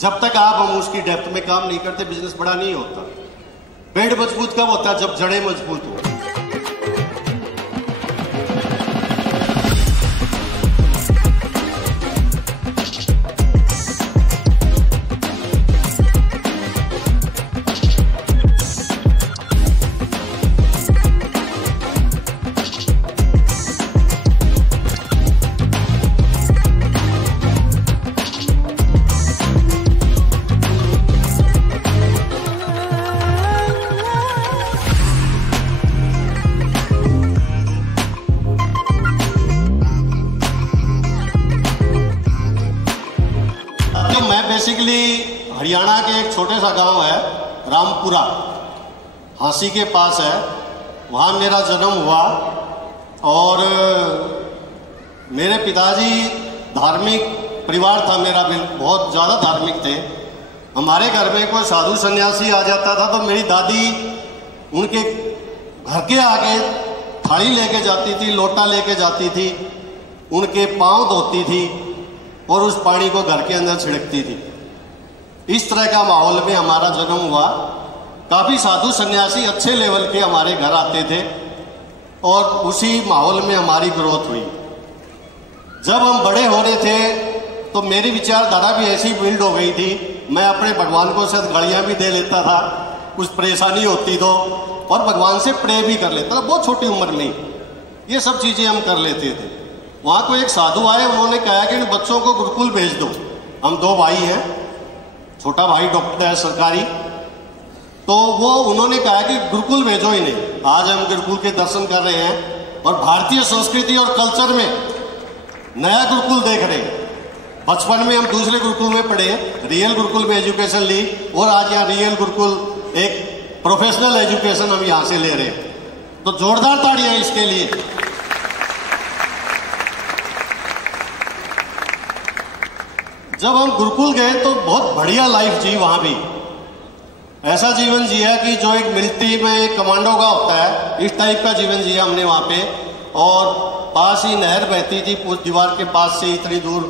जब तक हम उसकी डेप्थ में काम नहीं करते बिजनेस बड़ा नहीं होता। पेड़ मजबूत कब होता है? जब जड़ें मजबूत हो। बेसिकली हरियाणा के एक छोटे सा गांव है रामपुरा, हांसी के पास है, वहाँ मेरा जन्म हुआ। और मेरे पिताजी धार्मिक परिवार था मेरा, बहुत ज़्यादा धार्मिक थे। हमारे घर में कोई साधु सन्यासी आ जाता था तो मेरी दादी उनके घर के आगे थाली लेके जाती थी, लोटा लेके जाती थी, उनके पाँव धोती थी और उस पानी को घर के अंदर छिड़कती थी। इस तरह का माहौल में हमारा जन्म हुआ। काफ़ी साधु सन्यासी अच्छे लेवल के हमारे घर आते थे और उसी माहौल में हमारी ग्रोथ हुई। जब हम बड़े हो रहे थे तो मेरी विचारधारा भी ऐसी बिल्ड हो गई थी, मैं अपने भगवान को शायद गालियाँ भी दे लेता था, कुछ परेशानी होती तो, और भगवान से प्रे भी कर लेता था। बहुत छोटी उम्र में ये सब चीज़ें हम कर लेते थे। वहाँ को एक साधु आए, उन्होंने कहा कि बच्चों को गुरुकुल भेज दो। हम 2 भाई हैं, छोटा भाई डॉक्टर है सरकारी, तो वो उन्होंने कहा कि गुरुकुल भेजो इन्हें। आज हम गुरुकुल के दर्शन कर रहे हैं और भारतीय संस्कृति और कल्चर में नया गुरुकुल देख रहे हैं। बचपन में हम दूसरे गुरुकुल में पढ़े, रियल गुरुकुल में एजुकेशन ली, और आज यहाँ रियल गुरुकुल एक प्रोफेशनल एजुकेशन हम यहाँ से ले रहे हैं। तो जोरदार ताड़ियां इसके लिए। जब हम गुरुकुल गए तो बहुत बढ़िया लाइफ जी, वहां भी ऐसा जीवन जिया कि जो एक मिलिट्री में एक कमांडो का होता है, इस टाइप का जीवन जिया हमने वहां पे। और पास ही नहर बहती थी, दीवार के पास से इतनी दूर,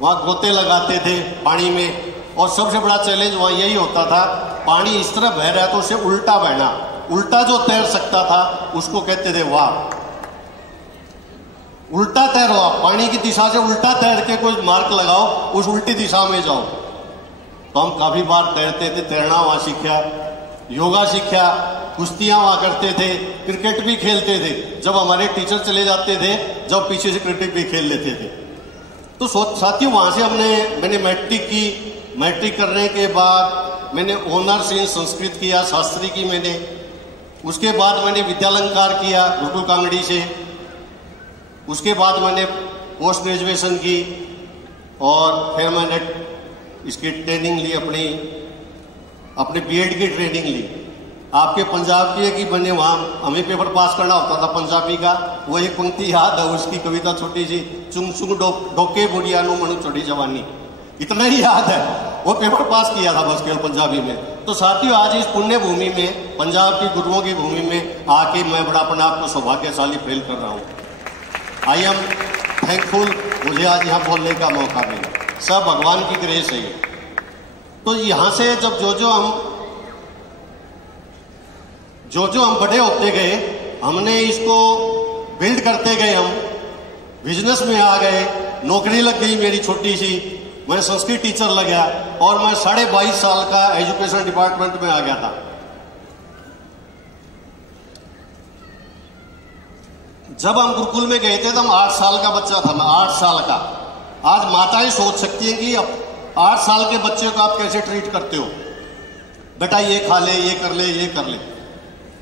वहां गोते लगाते थे पानी में। और सबसे बड़ा चैलेंज वहां यही होता था, पानी इस तरह बह रहा है तो उसे उल्टा बहना, उल्टा जो तैर सकता था उसको कहते थे वाह। उल्टा तैरो, आप पानी की दिशा से उल्टा तैर के कोई मार्क लगाओ, उस उल्टी दिशा में जाओ। तो हम काफी बार तैरते थे, तैरना वहां सीखा, योगा सीखा, कुश्तियां वहां करते थे, क्रिकेट भी खेलते थे। जब हमारे टीचर चले जाते थे, जब पीछे से क्रिकेट भी खेल लेते थे। तो साथियों वहां से मैंने मैट्रिक की। मैट्रिक करने के बाद मैंने ऑनर्स इन संस्कृत किया, शास्त्री की मैंने। उसके बाद मैंने विद्यालंकार किया गुरुकुल कांगड़ी से। उसके बाद मैंने पोस्ट ग्रेजुएशन की और फिर मैंने इसकी ट्रेनिंग ली, अपने बीएड की ट्रेनिंग ली। आपके पंजाब की है कि मैंने वहाँ हमें पेपर पास करना होता था पंजाबी का। वो एक पंक्ति याद है उसकी, कविता छोटी सी, चुंग चुंग डोके बुढ़िया नु मनु छोटी जवानी, इतना ही याद है। वो पेपर पास किया था बस केवल पंजाबी में। तो साथियों आज इस पुण्य भूमि में, पंजाब की गुरुओं की भूमि में आके मैं बड़ा अपने आप को सौभाग्यशाली फील कर रहा हूँ। आई एम थैंकफुल, मुझे आज यहाँ बोलने का मौका मिला। सब भगवान की ग्रेस है। तो यहाँ से जब जो हम बड़े होते गए, हमने इसको बिल्ड करते गए, हम बिजनेस में आ गए, नौकरी लग गई मेरी छोटी सी, मैं संस्कृत टीचर लग गया और मैं 22.5 साल का एजुकेशन डिपार्टमेंट में आ गया था। जब हम गुरुकुल में गए थे तो हम 8 साल का बच्चा था, मैं 8 साल का। आज माताएं सोच सकती हैं कि अब 8 साल के बच्चे को आप कैसे ट्रीट करते हो, बेटा ये खा ले, ये कर ले, ये कर ले।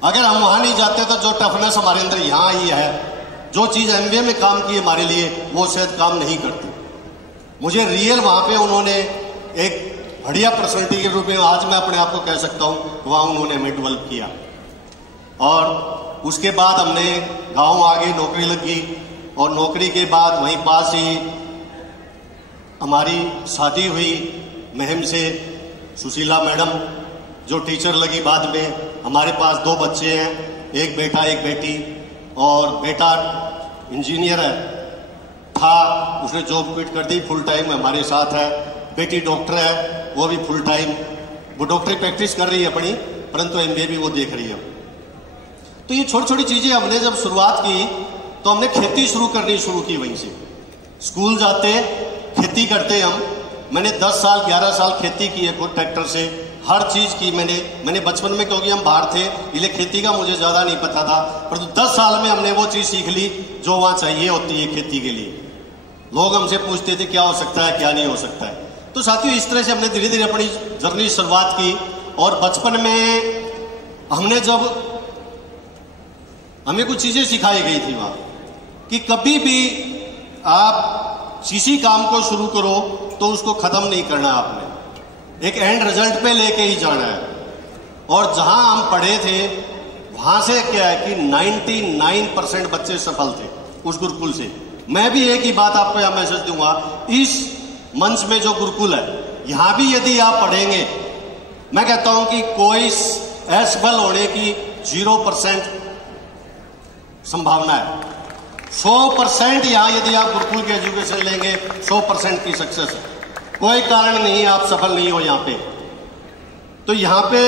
अगर हम वहां नहीं जाते तो जो टफनेस हमारे अंदर यहाँ आई है, जो चीज एमबीए में काम की हमारे लिए, वो शायद काम नहीं करती। मुझे रियल वहां पे उन्होंने एक बढ़िया पर्सनैलिटी के रूप में आज मैं अपने आप को कह सकता हूँ, वहां उन्होंने हमें डेवलप किया। और उसके बाद हमने गाँव आ गए, नौकरी लगी और नौकरी के बाद वहीं पास ही हमारी शादी हुई महम से, सुशीला मैडम जो टीचर लगी बाद में। हमारे पास 2 बच्चे हैं, एक बेटा एक बेटी। और बेटा इंजीनियर है था, उसने जॉब क्विट कर दी, फुल टाइम हमारे साथ है। बेटी डॉक्टर है, वो भी फुल टाइम वो डॉक्टरी प्रैक्टिस कर रही है अपनी, परंतु MBA भी वो देख रही है। तो ये छोटी छोटी चीजें हमने जब शुरुआत की तो हमने खेती शुरू करनी शुरू की वहीं से। स्कूल जाते खेती करते हम, मैंने 10 साल 11 साल खेती की है खुद ट्रैक्टर से, हर चीज की मैंने बचपन में, क्योंकि हम बाहर थे इसलिए खेती का मुझे ज्यादा नहीं पता था, परंतु 10 साल में हमने वो चीज सीख ली जो वहां चाहिए होती है खेती के लिए। लोग हमसे पूछते थे क्या हो सकता है क्या नहीं हो सकता है। तो साथियों इस तरह से हमने धीरे धीरे अपनी जर्नी शुरुआत की। और बचपन में हमें कुछ चीजें सिखाई गई थी वहां कि कभी भी आप किसी काम को शुरू करो तो उसको खत्म नहीं करना, आपने एक एंड रिजल्ट पे लेके ही जाना है। और जहां हम पढ़े थे वहां से क्या है कि 99% बच्चे सफल थे उस गुरुकुल से। मैं भी एक ही बात आपको यहां मैसेज दूंगा, इस मंच में जो गुरुकुल है यहां भी यदि आप पढ़ेंगे, मैं कहता हूं कि कोई असफल होने की 0% संभावना है। 100% यहां यदि आप गुरुकुल की एजुकेशन लेंगे 100% की सक्सेस है, कोई कारण नहीं आप सफल नहीं हो यहां पे। तो यहां पे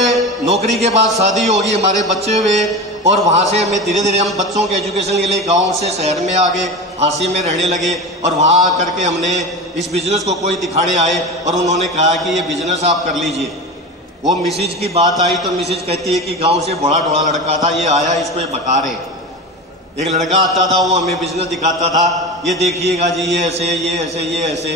नौकरी के बाद शादी होगी, हमारे बच्चे हुए, और वहां से हमें धीरे धीरे हम बच्चों के एजुकेशन के लिए गांव से शहर में आ गए, हांसी में रहने लगे। और वहां आकर के हमने इस बिजनेस को कोई दिखाने आए और उन्होंने कहा कि ये बिजनेस आप कर लीजिए। वो मिसिज की बात आई तो मिसिज कहती है कि गांव से बड़ा ढोला लड़का था, ये आया इसको ये बका रहे। एक लड़का आता था वो हमें बिजनेस दिखाता था, ये देखिएगा जी ये ऐसे ये ऐसे ये ऐसे।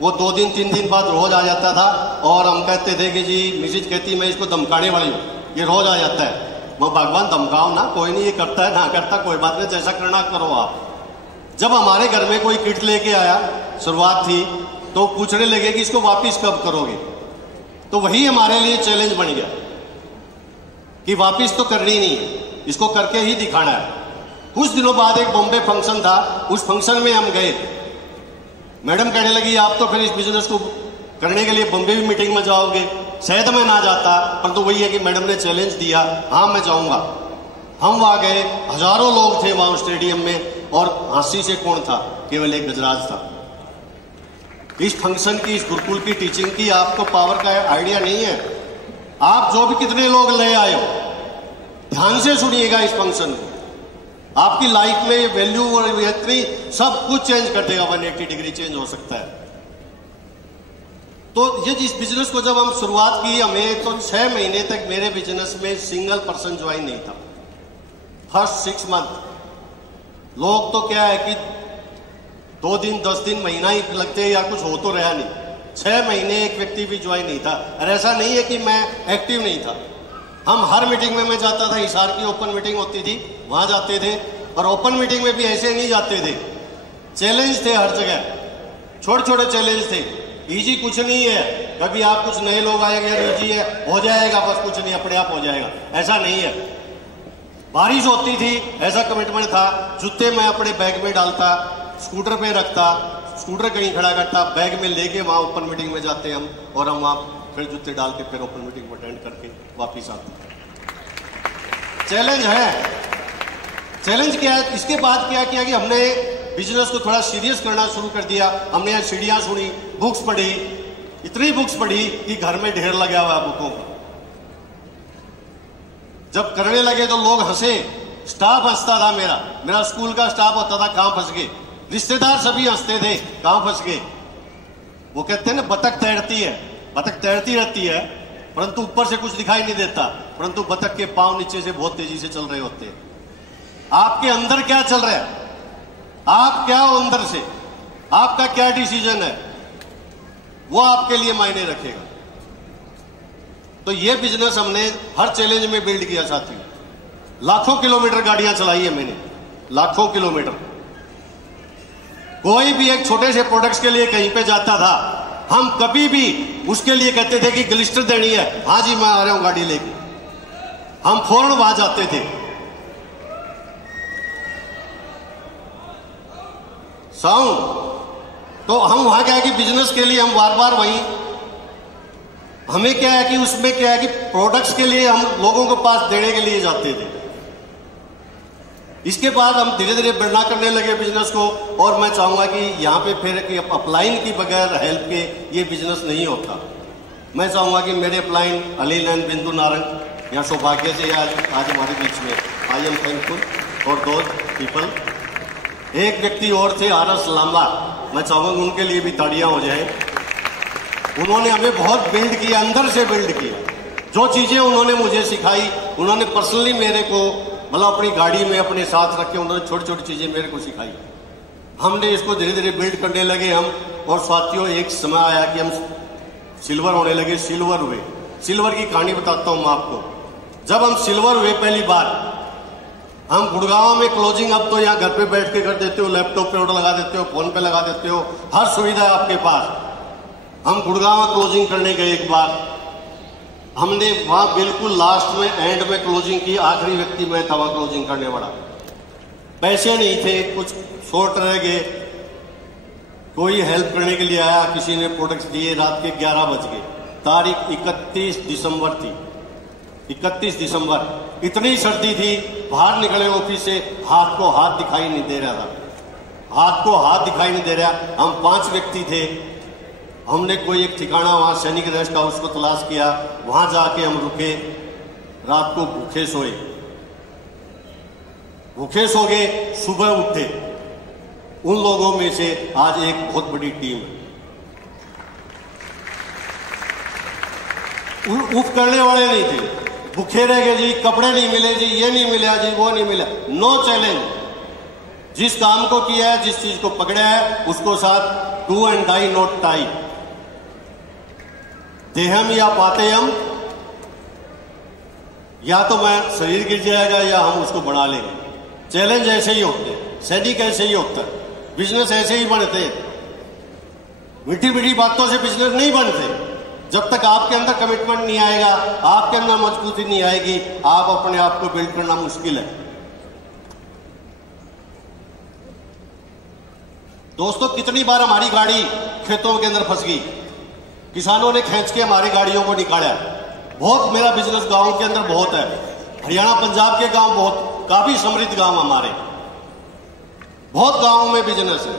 वो 2 दिन 3 दिन बाद रोज आ जाता था और हम कहते थे कि जी मिसिज कहती मैं इसको धमकाने वाली हूँ, ये रोज आ जाता है। वो भगवान धमकाओ ना, कोई नहीं, ये करता है ना करता कोई बात नहीं, जैसा करना करो आप। जब हमारे घर में कोई किट लेके आया, शुरुआत थी, तो पूछने लगे कि इसको वापिस कब करोगे। तो वही हमारे लिए चैलेंज बन गया कि वापिस तो करनी नहीं है, इसको करके ही दिखाना है। कुछ दिनों बाद एक बॉम्बे फंक्शन था, उस फंक्शन में हम गए। मैडम कहने लगी आप तो फिर इस बिजनेस को करने के लिए बॉम्बे भी मीटिंग में जाओगे। शायद मैं ना जाता, परंतु वही है कि मैडम ने चैलेंज दिया, हाँ मैं जाऊंगा। हम वहां गए, हजारों लोग थे वहां स्टेडियम में, और हांसी से कौन था, केवल एक गजराज था। इस फंक्शन की, इस गुरुकुल की टीचिंग की आपको पावर का आइडिया नहीं है। आप जो भी कितने लोग ले आए हो, ध्यान से सुनिएगा इस फंक्शन को, आपकी लाइफ में वैल्यू और इतनी सब कुछ चेंज कर देगा, 180 डिग्री चेंज हो सकता है। तो ये इस बिजनेस को जब हम शुरुआत की, हमें तो 6 महीने तक मेरे बिजनेस में सिंगल पर्सन ज्वाइन नहीं था। फर्स्ट 6 मंथ लोग तो क्या है कि 2 दिन 10 दिन महीना ही लगते या कुछ हो तो रहा नहीं, 6 महीने एक व्यक्ति भी ज्वाइन नहीं था। और ऐसा नहीं है कि मैं एक्टिव नहीं था, हम हर मीटिंग में मैं जाता था। हिसार की ओपन मीटिंग होती थी, वहां जाते थे, और ओपन मीटिंग में भी ऐसे नहीं जाते थे, चैलेंज थे हर जगह, छोटे छोटे चैलेंज थे। इजी कुछ नहीं है, कभी आप कुछ नए लोग आएंगे इजी है हो जाएगा, बस कुछ नहीं अपने आप हो जाएगा, ऐसा नहीं है। बारिश होती थी, ऐसा कमिटमेंट था, जूते मैं अपने बैग में डालता, स्कूटर पे रखता, स्कूटर कहीं खड़ा करता, बैग में लेके वहां ओपन मीटिंग में जाते हम, और हम वहां फिर जूते डाल के फिर ओपन मीटिंग को अटेंड करके वापिस आते। चैलेंज है। चैलेंज क्या है, इसके बाद क्या किया कि हमने बिजनेस को थोड़ा सीरियस करना शुरू कर दिया। हमने यहाँ सीढ़ियां सुनी, बुक्स पढ़ी, इतनी बुक्स पढ़ी कि घर में ढेर लगा हुआ बुकों का। जब करने लगे तो लोग हंसे, स्टाफ हंसता था, मेरा स्कूल का स्टाफ होता था, कहां फंस गए, रिश्तेदार सभी हंसते थे, कहां फंस गए। वो कहते हैं ना बतख तैरती है, बतख तैरती रहती है परंतु ऊपर से कुछ दिखाई नहीं देता, परंतु बतख के पांव नीचे से बहुत तेजी से चल रहे होते हैं। आपके अंदर क्या चल रहा है, आप क्या हो अंदर से, आपका क्या डिसीजन है, वो आपके लिए मायने रखेगा। तो ये बिजनेस हमने हर चैलेंज में बिल्ड किया साथियों। लाखों किलोमीटर गाड़ियां चलाई है मैंने, लाखों किलोमीटर। कोई भी एक छोटे से प्रोडक्ट्स के लिए कहीं पे जाता था, हम कभी भी उसके लिए कहते थे कि ग्लिस्टर देनी है, हाँ जी मैं आ रहा हूं गाड़ी लेके, हम फौरन वहां जाते थे। साउंड तो हम वहां क्या है कि बिजनेस के लिए हम बार बार वहीं, हमें क्या है कि उसमें क्या है कि प्रोडक्ट्स के लिए हम लोगों को पास देने के लिए जाते थे। इसके बाद हम धीरे धीरे बढ़ना करने लगे बिजनेस को। और मैं चाहूँगा कि यहाँ पे फिर कि अपलाइन की बगैर हेल्प के ये बिजनेस नहीं होता। मैं चाहूँगा कि मेरे अपलाइन अली नैन बिंदु नारंग यहाँ सौभाग्य से आज हमारे बीच में, आई एम थैंकफुल। और 2 पीपल, एक व्यक्ति और थे आरस लांबा, मैं चाहूँगा उनके लिए भी ताड़ियाँ हो जाए। उन्होंने हमें बहुत बिल्ड किया, अंदर से बिल्ड किया। जो चीज़ें उन्होंने मुझे सिखाई, उन्होंने पर्सनली मेरे को मतलब अपनी गाड़ी में अपने साथ रख के उन्होंने छोटी छोटी चीज़ें मेरे को सिखाई। हमने इसको धीरे धीरे बिल्ड करने लगे हम। और साथियों, एक समय आया कि हम सिल्वर होने लगे, सिल्वर हुए। सिल्वर की कहानी बताता हूँ मैं आपको। जब हम सिल्वर हुए पहली बार, हम गुड़गांव में क्लोजिंग, अब तो यहाँ घर पे बैठ के कर देते हो, लैपटॉप पे ऑर्डर लगा देते हो, फोन पे लगा देते हो, हर सुविधा है आपके पास। हम गुड़गांव में क्लोजिंग करने गए एक बार, हमने वहां बिल्कुल लास्ट में एंड में क्लोजिंग की, आखिरी व्यक्ति मैं था वहां क्लोजिंग करने वाला। पैसे नहीं थे, कुछ शॉर्ट रह गए, कोई हेल्प करने के लिए आया, किसी ने प्रोडक्ट्स दिए। रात के 11 बज गए, तारीख 31 दिसंबर थी। 31 दिसंबर, इतनी सर्दी थी, बाहर निकले ऑफिस से, हाथ को हाथ दिखाई नहीं दे रहा था, हाथ को हाथ दिखाई नहीं दे रहा। हम 5 व्यक्ति थे। हमने कोई एक ठिकाना वहां सैनिक रेस्ट हाउस को तलाश किया, वहां जाके हम रुके, रात को भूखे सोए, भूखे सो गए, सुबह उठे। उन लोगों में से आज एक बहुत बड़ी टीम है। उफ करने वाले नहीं थे, भूखे रह गए जी, कपड़े नहीं मिले जी, ये नहीं मिला जी, वो नहीं मिला। No challenge. जिस काम को किया है, जिस चीज को पकड़ा है, उसको साथ do and die not tie. देहम या पाते हम, या तो मैं शरीर गिर जाएगा या हम उसको बढ़ा लेंगे। चैलेंज ऐसे ही होते हैं, सैनिक ऐसे ही होता है, बिजनेस ऐसे ही बनते हैं। मीठी मीठी बातों से बिजनेस नहीं बनते। जब तक आपके अंदर कमिटमेंट नहीं आएगा, आपके अंदर मजबूती नहीं आएगी, आप अपने आप को बिल्ड करना मुश्किल है। दोस्तों, कितनी बार हमारी गाड़ी खेतों के अंदर फंस गई, किसानों ने खींच के हमारी गाड़ियों को निकाला। बहुत, मेरा बिजनेस गांव के अंदर बहुत है। हरियाणा पंजाब के गांव बहुत, काफी समृद्ध गांव हमारे, बहुत गांवों में बिजनेस है।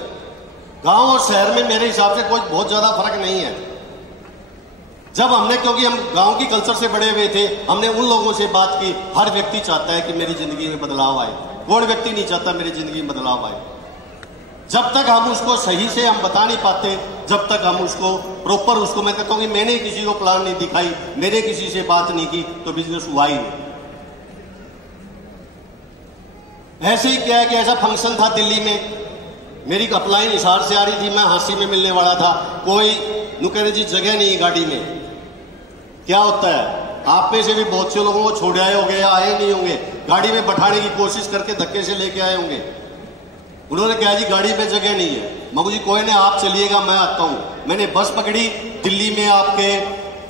गांव और शहर में मेरे हिसाब से कोई बहुत ज्यादा फर्क नहीं है। जब हमने, क्योंकि हम गांव की कल्चर से बड़े हुए थे, हमने उन लोगों से बात की। हर व्यक्ति चाहता है कि मेरी जिंदगी में बदलाव आए, कोई व्यक्ति नहीं चाहता मेरी जिंदगी में बदलाव आए। जब तक हम उसको सही से हम बता नहीं पाते, जब तक हम उसको प्रॉपर, उसको मैं कहता हूं कि मैंने किसी को प्लान नहीं दिखाई, मैंने किसी से बात नहीं की, तो बिजनेस हुआ ही नहीं। ऐसे ही क्या है कि ऐसा फंक्शन था दिल्ली में, मेरी अपलाइन हिसार से आ रही थी, मैं हांसी में मिलने वाला था। कोई नुकरे जी जगह नहीं गाड़ी में। क्या होता है, आप में से भी बहुत से लोगों को छोड़ आए होंगे या आए नहीं होंगे, गाड़ी में बैठाने की कोशिश करके धक्के से लेके आए होंगे। उन्होंने कहा जी गाड़ी में जगह नहीं है। मगू जी कोई नहीं, आप चलिएगा, मैं आता हूं। मैंने बस पकड़ी, दिल्ली में आपके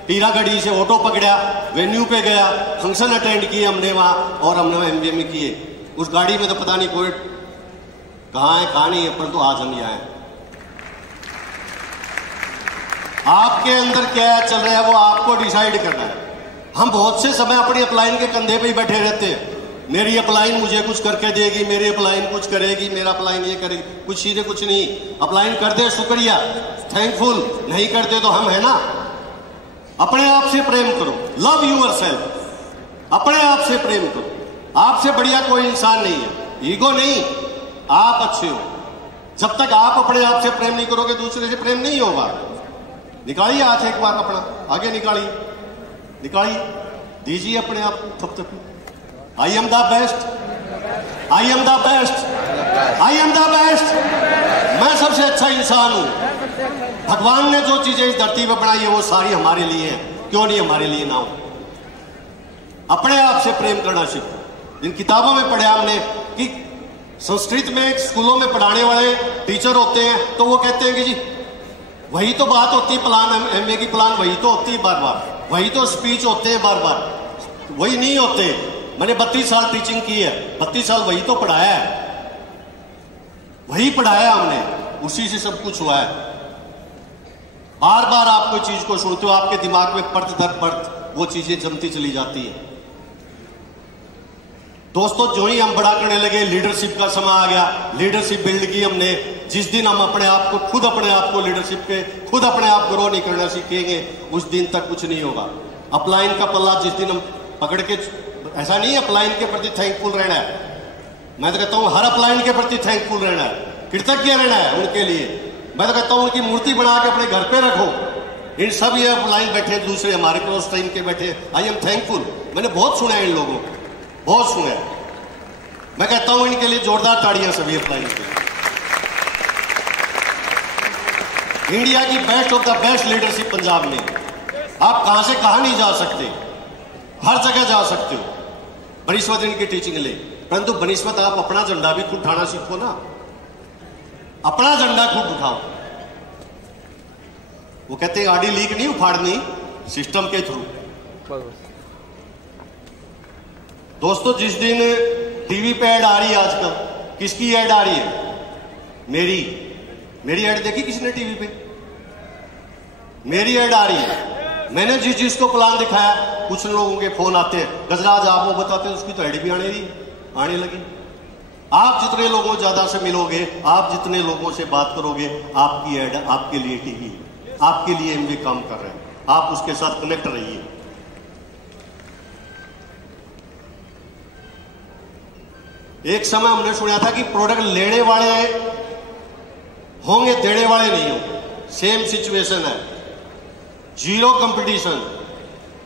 टीरागढ़ी से ऑटो पकड़ा, वेन्यू पे गया, फंक्शन अटेंड किए हमने वहां, और हमने MBA में किए। उस गाड़ी में तो पता नहीं कोई कहाँ है कहाँ नहीं है, पर तो आज हम यहाँ हैं। आपके अंदर क्या चल रहा है वो आपको डिसाइड करना है। हम बहुत से समय अपनी अपलाइन के कंधे पे ही बैठे रहते हैं। मेरी अपलाइन मुझे कुछ करके देगी, मेरी अपलाइन कुछ करेगी, मेरा अपलाइन ये करेगी, कुछ चीजें कुछ नहीं। अपलाइन कर दे शुक्रिया, थैंकफुल, नहीं करते तो हम है ना। अपने आप से प्रेम करो, लव यूअरसेल्फ। अपने आप से प्रेम करो, आपसे बढ़िया कोई इंसान नहीं है, ईगो नहीं, आप अच्छे हो। जब तक आप अपने आप से प्रेम नहीं करोगे, दूसरे से प्रेम नहीं होगा। निकालिए हाथ एक बार अपना, आगे निकालिए, निकालिए, दीजिए अपने आप थपथपी। I am the best, I am the best, I am the best. मैं सबसे अच्छा इंसान हूं। भगवान ने जो चीजें इस धरती पर बनाई है वो सारी हमारे लिए है, क्यों नहीं हमारे लिए ना हो। अपने आप से प्रेम करना सीखो। इन किताबों में पढ़ा हमने कि संस्कृत में स्कूलों में पढ़ाने वाले टीचर होते हैं, तो वो कहते हैं कि जी वही तो बात होती है, प्लान MA की प्लान वही तो होती है बार बार, वही तो स्पीच होते हैं बार बार, वही नहीं होते। मैंने 32 साल टीचिंग की है, 32 साल वही तो पढ़ाया है, वही पढ़ाया हमने, उसी से सब कुछ हुआ है। बार बार आप कोई चीज को सुनते हो, आपके दिमाग में परत दर परत वो चीजें जमती चली जाती है। दोस्तों जो ही हम बड़ा करने लगे, लीडरशिप का समय आ गया, लीडरशिप बिल्ड की हमने। जिस दिन हम अपने आप को लीडरशिप पे खुद अपने आप ग्रो नहीं करना सीखेंगे, उस दिन तक कुछ नहीं होगा। अपलाइन का पल्ला जिस दिन हम पकड़ के, ऐसा नहीं है अपलाइन के प्रति थैंकफुल रहना है, मैं तो कहता हूं हर अपलाइन के प्रति थैंकफुल रहना है, कृतज्ञ रहना है उनके लिए। मैं तो कहता हूं उनकी मूर्ति बना के अपने घर पे रखो। इन सब ये अपलाइन बैठे दूसरे हमारे क्रॉस टाइम के बैठे, आई एम थैंकफुल। मैंने बहुत सुना है इन लोगों को, बहुत सुना है। मैं कहता हूं इनके लिए जोरदार ताड़ियां सभी अपलाइन के। इंडिया की best of the best leadership Punjab में। आप कहां से कहां नहीं जा सकते, हर जगह जा सकते हो बनिस्पत इनकी टीचिंग ले। परंतु बनिस्पत आप अपना झंडा भी खुद उठाना सीखो ना, अपना झंडा खुद उठाओ। वो कहते हैं गाड़ी लीक नहीं उखाड़नी, सिस्टम के थ्रू। दोस्तों जिस दिन टीवी पे ऐड आ रही है आजकल, किसकी ऐड आ रही है? मेरी ऐड देखी किसने टीवी पे? मेरी ऐड आ रही है। मैंने जिस चीज को प्लान दिखाया, कुछ लोगों के फोन आते हैं, गजराज आप वो बताते हैं, उसकी तो ऐड भी आने लगी। आप जितने लोगों ज्यादा से मिलोगे, आप जितने लोगों से बात करोगे, आपकी ऐड आपके लिए टीवी, आपके लिए एमवे काम कर रहे हैं, आप उसके साथ कनेक्ट रहिए। एक समय हमने सुना था कि प्रोडक्ट लेने वाले होंगे, देने वाले नहीं होंगे। सेम सिचुएशन है, जीरो कंपटीशन।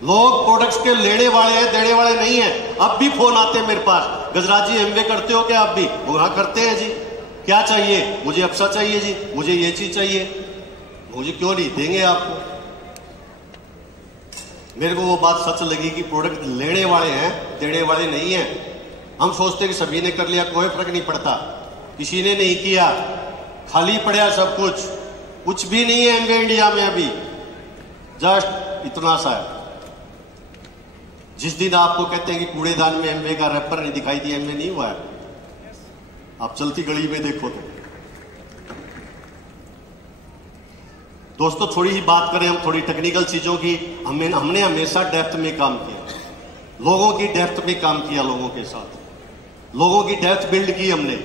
लोग प्रोडक्ट्स के लेने वाले हैं, देने वाले नहीं है। अब भी फोन आते हैं मेरे पास, गजराज जी एमवे करते हो क्या? आप भी? हाँ करते हैं जी। क्या चाहिए? मुझे अप्सा चाहिए जी, मुझे ये चीज चाहिए। मुझे क्यों नहीं देंगे आपको? मेरे को वो बात सच लगी कि प्रोडक्ट लेने वाले हैं, देने वाले नहीं है। हम सोचते हैं कि सभी ने कर लिया, कोई फर्क नहीं पड़ता। किसी ने नहीं किया, खाली पड़ा सब कुछ भी नहीं है एमवे इंडिया में अभी, जस्ट इतना सा है। जिस दिन आपको कहते हैं कि कूड़ेदान में एमवे का रैपर नहीं दिखाई दिया, एमवे नहीं हुआ है। आप चलती गली में देखो तो। दोस्तों थोड़ी ही बात करें हम थोड़ी टेक्निकल चीजों की। हमने हमेशा डेप्थ में काम किया, लोगों की डेप्थ में काम किया, लोगों के साथ लोगों की डेप्थ बिल्ड की हमने।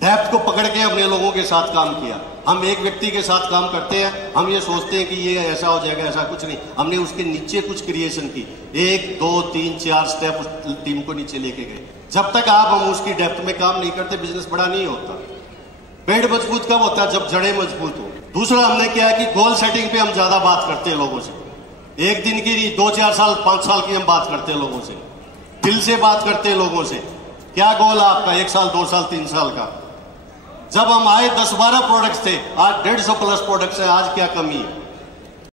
डेप्थ को पकड़ के हमने लोगों के साथ काम किया। हम एक व्यक्ति के साथ काम करते हैं, हम ये सोचते हैं कि ये ऐसा हो जाएगा, ऐसा कुछ नहीं। हमने उसके नीचे कुछ क्रिएशन की, 1 2 3 4 स्टेप उस टीम को नीचे लेके गए। जब तक हम उसकी डेप्थ में काम नहीं करते, बिजनेस बड़ा नहीं होता। पेड़ मजबूत कब होता है? जब जड़ें मजबूत हो। दूसरा हमने क्या है कि गोल सेटिंग पे हम ज्यादा बात करते हैं लोगों से। एक दिन की नहीं, 2 4 साल 5 साल की हम बात करते हैं लोगों से, दिल से बात करते हैं लोगों से। क्या गोल है आपका? 1 साल 2 साल 3 साल का। जब हम आए 10 12 प्रोडक्ट्स थे, आज 150 प्लस प्रोडक्ट्स है। आज क्या कमी है?